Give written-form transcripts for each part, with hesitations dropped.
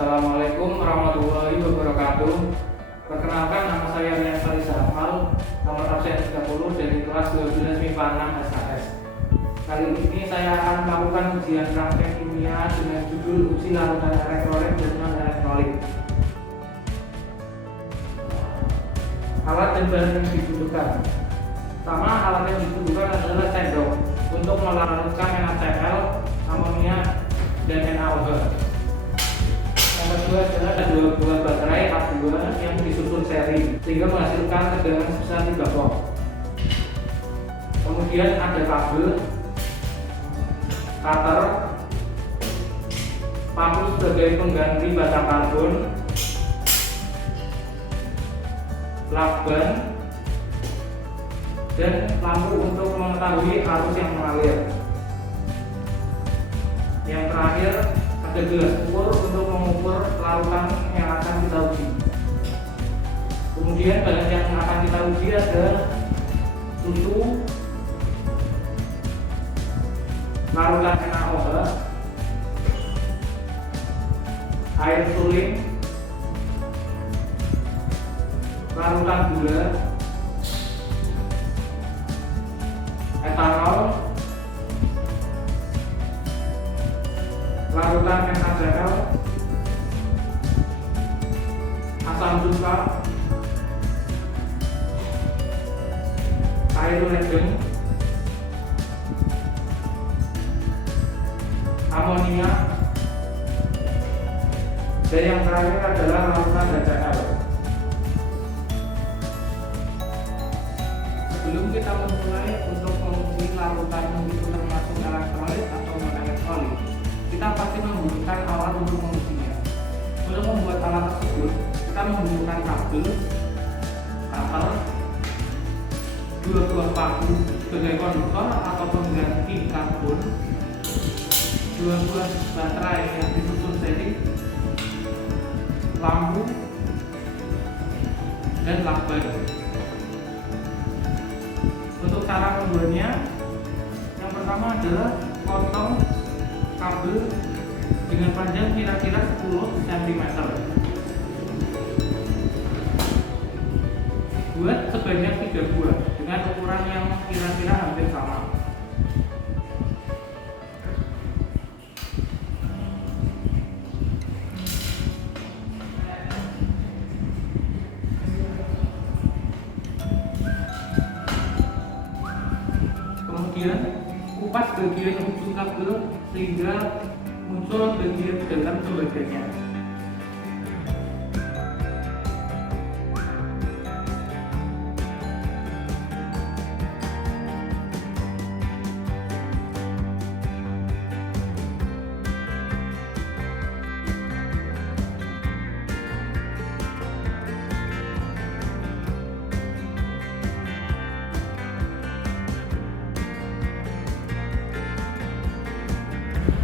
Assalamualaikum warahmatullahi wabarakatuh. Perkenalkan, nama saya Rian Farisa Akmal, nomor absen 30 dari kelas 12 MIPA 6 SKS. Kali ini saya akan melakukan ujian praktek kimia dengan judul uji larutan elektrolit dan non-elektrolit. Alat dan bahan yang dibutuhkan. Pertama, alat yang dibutuhkan adalah sendok untuk melarutkan NaCl, amonia, dan NaOH. Yang kedua adalah ada dua buah baterai A2 yang disusun seri sehingga menghasilkan tegangan sebesar 3 volt. Kemudian ada kabel, cutter, paku sebagai pengganti bata karbon, lakban, dan lampu untuk mengetahui arus yang mengalir. Yang terakhir ada gelas ukur untuk mengukur larutan yang akan kita uji. Kemudian bahan yang akan kita uji ada susu, larutan NaOH, air suling, larutan gula, etanol, larutan NaCl, asam cuka, air ledeng, amonia, dan yang terakhir adalah larutan HCl. Sebelum kita memulai untuk menguji larutan itu termasuk elektrolit atau non-elektrolit, kita pasti membutuhkan alat untuk mengujinya. Untuk membuat alat tersebut, kita membutuhkan kabel, cutter, 2 buah paku sebagai konduktor atau pengganti karbon, 2 buah baterai yang disusun seri, lampu, dan lakban. Untuk cara membuatnya, yang pertama adalah potong kabel dengan panjang kira-kira 10 cm. Buat sebanyak 3 buah dengan ukuran yang kira-kira hampir sama. Kemudian kupas bagian ujung kabel sehingga muncul bagian dalam tembaganya.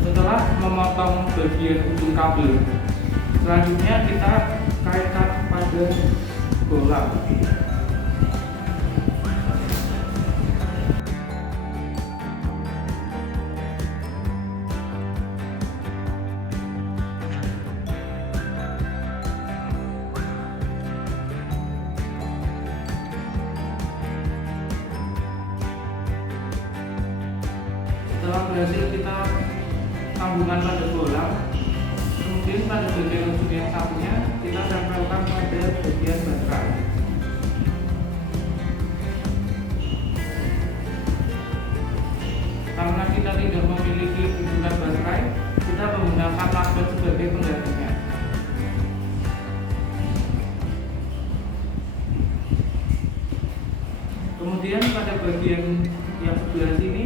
Setelah memotong bagian ujung kabel, selanjutnya kita kaitkan pada bola. Setelah berhasil kita sambungan pada bola, kemudian pada bagian ujung yang satunya kita tempelkan pada bagian baterai. Karena kita tidak memiliki ujungan baterai, kita menggunakan lakban sebagai penggantinya. Kemudian pada bagian yang sebelah sini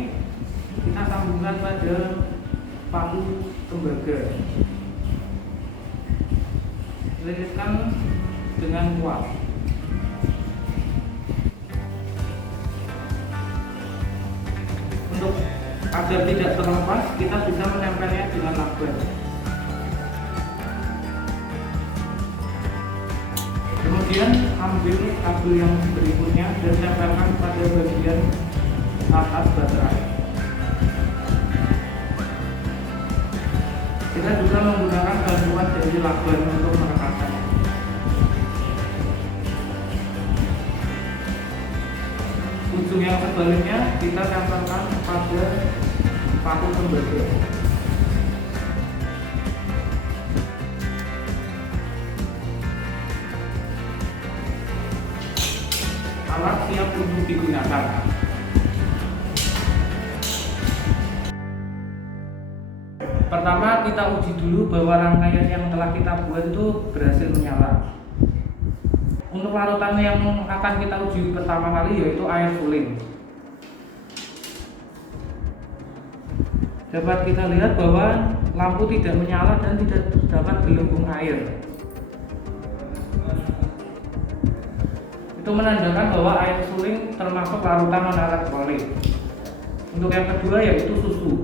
kita sambungkan pada paku tembaga. Lilitkan dengan kuat. Untuk agar tidak terlepas, kita bisa menempelnya dengan lakban. Kemudian ambil kabel yang berikutnya dan tempelkan pada bagian atas baterai. Kita juga menggunakan bantuan dari lakban untuk merekatkannya. Ujung yang sebaliknya kita tempelkan pada paku tembaga. Alat siap untuk digunakan. Pertama, kita uji dulu bahwa rangkaian yang telah kita buat itu berhasil menyala. Untuk larutan yang akan kita uji pertama kali yaitu air suling. Dapat kita lihat bahwa lampu tidak menyala dan tidak terdapat gelembung air. Itu menandakan bahwa air suling termasuk larutan non-elektrolit. Untuk yang kedua yaitu susu.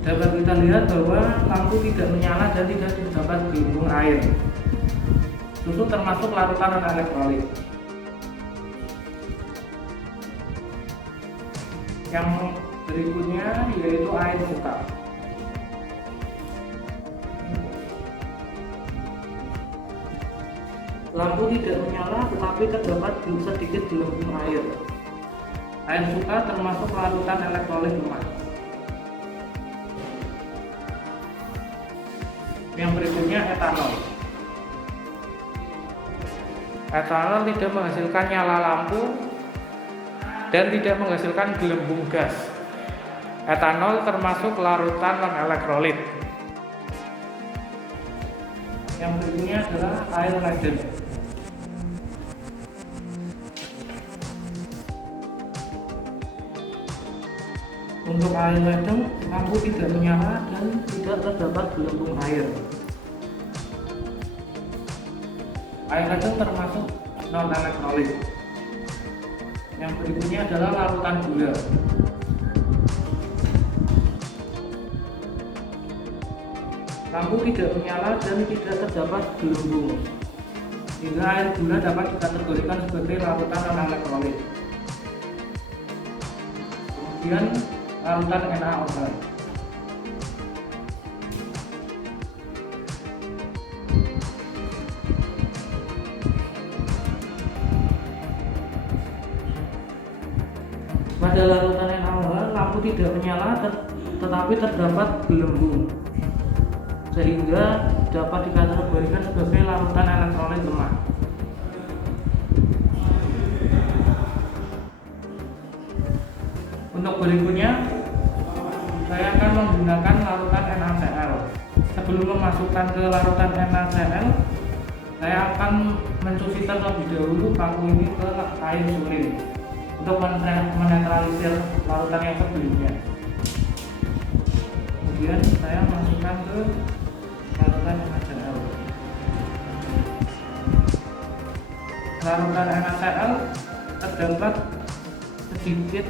Dapat kita lihat bahwa lampu tidak menyala dan tidak terdapat gelembung air. Susu termasuk larutan non-elektrolit. Yang berikutnya yaitu air muka. Lampu tidak menyala tetapi terdapat sedikit gelembung air. Air suka termasuk larutan elektrolit lemah. Yang berikutnya etanol. Etanol tidak menghasilkan nyala lampu dan tidak menghasilkan gelembung gas. Etanol termasuk larutan non-elektrolit. Yang berikutnya adalah air ledeng. Untuk air ledeng, lampu tidak menyala dan tidak terdapat gelembung air. Air ledeng termasuk non-elektrolit. Yang berikutnya adalah larutan gula. Lampu tidak menyala dan tidak terdapat gelembung, sehingga air gula dapat dikategorikan sebagai larutan non-elektrolit. Kemudian larutan NaOH. Pada larutan NaOH, lampu tidak menyala tetapi terdapat gelembung, sehingga dapat dikategorikan sebagai larutan elektrolit lemah. Untuk berikutnya, saya akan menggunakan larutan NaCl. Sebelum memasukkan ke larutan NaCl, saya akan mencuci terlebih dahulu paku ini ke air suling untuk menetralisir larutan yang sebelumnya. Kemudian saya masukkan ke larutan NaCl. Larutan NaCl terdapat sedikit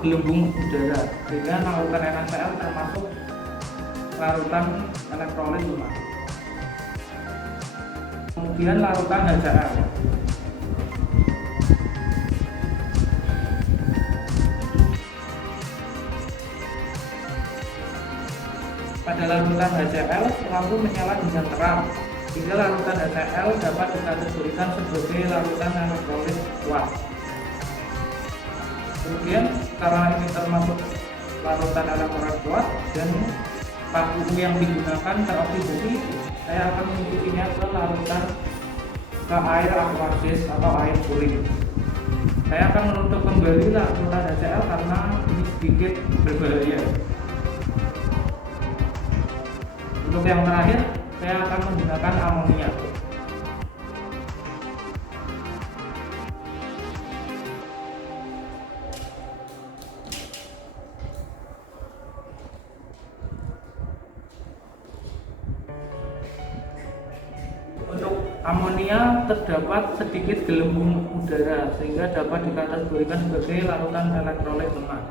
gelembung udara, sehingga larutan NaCl termasuk larutan elektrolit lemah. Kemudian larutan HCl. Pada larutan HCl, lampu menyala dengan terang, sehingga larutan HCl dapat dikategorikan sebagai larutan elektrolit kuat. Kemudian karena ini termasuk larutan elektrolit kuat dan paku yang digunakan teroksidasi, saya akan menyusuinya ke larutan ke air aqueous atau air suling. Saya akan menutup kembali larutan HCl karena ini sedikit berbahaya. Untuk yang terakhir, saya akan menggunakan amonia. Untuk amonia terdapat sedikit gelembung udara, sehingga dapat dikategorikan sebagai larutan elektrolit lemah.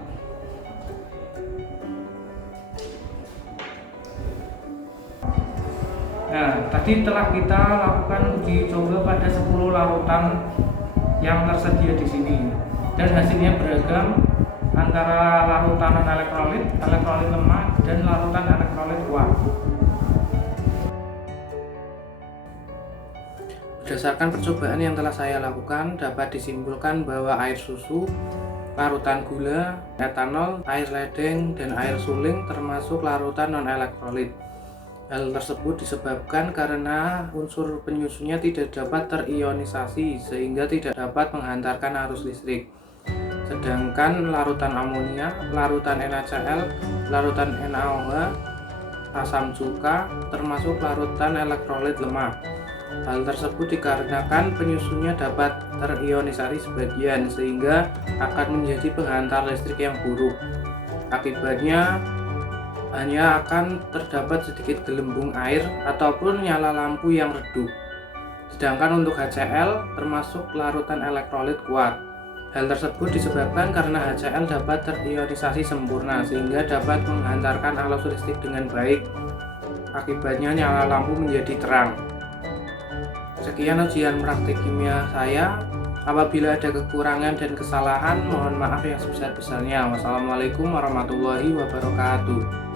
Nah, tadi telah kita lakukan uji coba pada 10 larutan yang tersedia di sini, dan hasilnya beragam. antara larutan elektrolit, elektrolit lemah, dan larutan elektrolit kuat. Berdasarkan percobaan yang telah saya lakukan, dapat disimpulkan bahwa air susu, larutan gula, etanol, air ledeng, dan air suling termasuk larutan non-elektrolit. Hal tersebut disebabkan karena unsur penyusunnya tidak dapat terionisasi sehingga tidak dapat menghantarkan arus listrik. Sedangkan larutan amonia, larutan NaCl, larutan NaOH, asam cuka termasuk larutan elektrolit lemah. Hal tersebut dikarenakan penyusunnya dapat terionisasi sebagian sehingga akan menjadi penghantar listrik yang buruk. Akibatnya hanya akan terdapat sedikit gelembung air ataupun nyala lampu yang redup. Sedangkan untuk HCl termasuk larutan elektrolit kuat. Hal tersebut disebabkan karena HCl dapat terionisasi sempurna sehingga dapat menghantarkan arus listrik dengan baik. Akibatnya nyala lampu menjadi terang. Sekian ujian praktik kimia saya. Apabila ada kekurangan dan kesalahan, mohon maaf yang sebesar-besarnya. Wassalamualaikum warahmatullahi wabarakatuh.